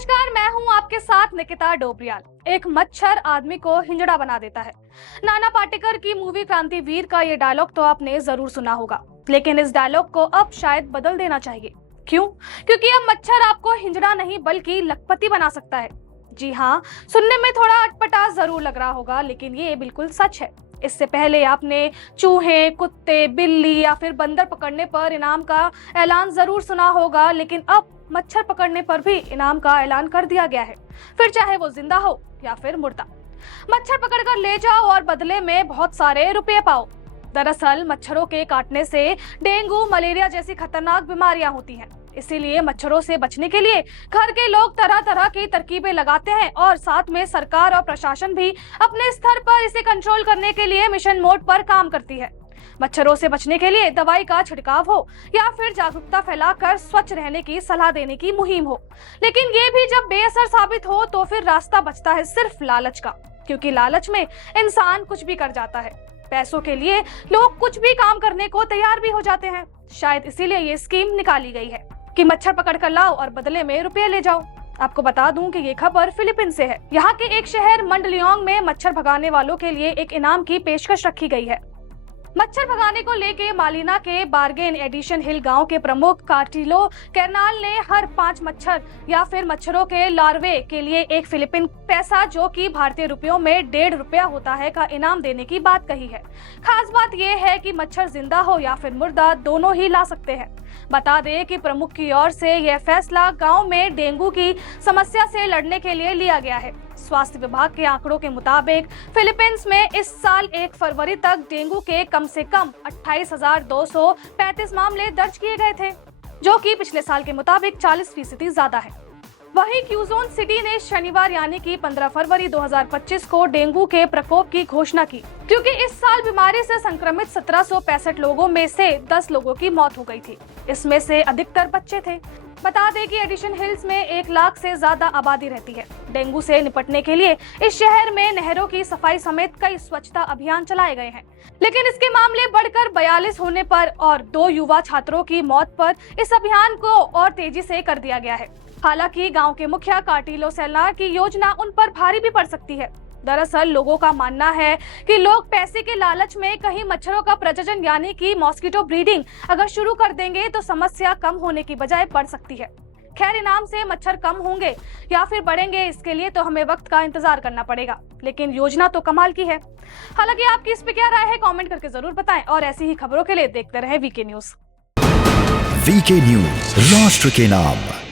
नमस्कार, मैं हूं आपके साथ निकिता डोबरियाल। एक मच्छर आदमी को हिंजड़ा बना देता है। नाना पाटेकर की मूवी क्रांतिवीर का ये डायलॉग तो आपने जरूर सुना होगा, लेकिन इस डायलॉग को अब शायद बदल देना चाहिए। क्यों? क्योंकि अब मच्छर आपको हिंजड़ा नहीं बल्कि लखपति बना सकता है। जी हाँ, सुनने में थोड़ा अटपटा जरूर लग रहा होगा, लेकिन ये बिल्कुल सच है। इससे पहले आपने चूहे, कुत्ते, बिल्ली या फिर बंदर पकड़ने पर इनाम का ऐलान जरूर सुना होगा, लेकिन अब मच्छर पकड़ने पर भी इनाम का ऐलान कर दिया गया है, फिर चाहे वो जिंदा हो या फिर मुर्दा। मच्छर पकड़कर ले जाओ और बदले में बहुत सारे रुपए पाओ। दरअसल मच्छरों के काटने से डेंगू, मलेरिया जैसी खतरनाक बीमारियां होती हैं। इसीलिए मच्छरों से बचने के लिए घर के लोग तरह तरह की तरकीबें लगाते हैं और साथ में सरकार और प्रशासन भी अपने स्तर पर इसे कंट्रोल करने के लिए मिशन मोड पर काम करती है। मच्छरों से बचने के लिए दवाई का छिड़काव हो या फिर जागरूकता फैलाकर स्वच्छ रहने की सलाह देने की मुहिम हो, लेकिन ये भी जब बेअसर साबित हो तो फिर रास्ता बचता है सिर्फ लालच का, क्योंकि लालच में इंसान कुछ भी कर जाता है। पैसों के लिए लोग कुछ भी काम करने को तैयार भी हो जाते हैं। शायद इसीलिए ये स्कीम निकाली गई है कि मच्छर पकड़ कर लाओ और बदले में रुपये ले जाओ। आपको बता दूं कि ये खबर फिलीपींस से है। यहाँ के एक शहर मंडलियोंग में मच्छर भगाने वालों के लिए एक इनाम की पेशकश रखी गई है। मच्छर भगाने को लेके मालिना के बार्गेन एडिशन हिल गांव के प्रमुख कार्टिलो कैरनाल ने हर 5 मच्छर या फिर मच्छरों के लार्वे के लिए एक फिलिपिन पैसा, जो कि भारतीय रुपयों में 1.5 रुपया होता है, का इनाम देने की बात कही है। खास बात यह है कि मच्छर जिंदा हो या फिर मुर्दा, दोनों ही ला सकते हैं। बता दें कि प्रमुख की ओर से यह फैसला गांव में डेंगू की समस्या से लड़ने के लिए लिया गया है। स्वास्थ्य विभाग के आंकड़ों के मुताबिक फिलीपींस में इस साल 1 फरवरी तक डेंगू के कम से कम 28,235 मामले दर्ज किए गए थे, जो कि पिछले साल के मुताबिक 40% ज्यादा है। वहीं क्यूजोन सिटी ने शनिवार यानी कि 15 फरवरी 2025 को डेंगू के प्रकोप की घोषणा की, क्योंकि इस साल बीमारी से संक्रमित 1765 लोगों में से 10 लोगों की मौत हो गई थी। इसमें से अधिकतर बच्चे थे। बता दें कि एडिशन हिल्स में 1 लाख से ज्यादा आबादी रहती है। डेंगू से निपटने के लिए इस शहर में नहरों की सफाई समेत कई स्वच्छता अभियान चलाए गए हैं, लेकिन इसके मामले बढ़कर 42 होने पर और 2 युवा छात्रों की मौत पर इस अभियान को और तेजी से कर दिया गया है। हालांकि गांव के मुखिया कार्टिलो सेलनार की योजना उन पर भारी भी पड़ सकती है। दरअसल लोगों का मानना है कि लोग पैसे के लालच में कहीं मच्छरों का प्रजनन यानी कि मॉस्किटो ब्रीडिंग अगर शुरू कर देंगे तो समस्या कम होने की बजाय बढ़ सकती है। खैर, इनाम से मच्छर कम होंगे या फिर बढ़ेंगे, इसके लिए तो हमें वक्त का इंतजार करना पड़ेगा, लेकिन योजना तो कमाल की है। हालांकि आपकी इस पे क्या राय है, कमेंट करके जरूर बताएं और ऐसी ही खबरों के लिए देखते रहें वीके न्यूज। वीके न्यूज, राष्ट्र के नाम।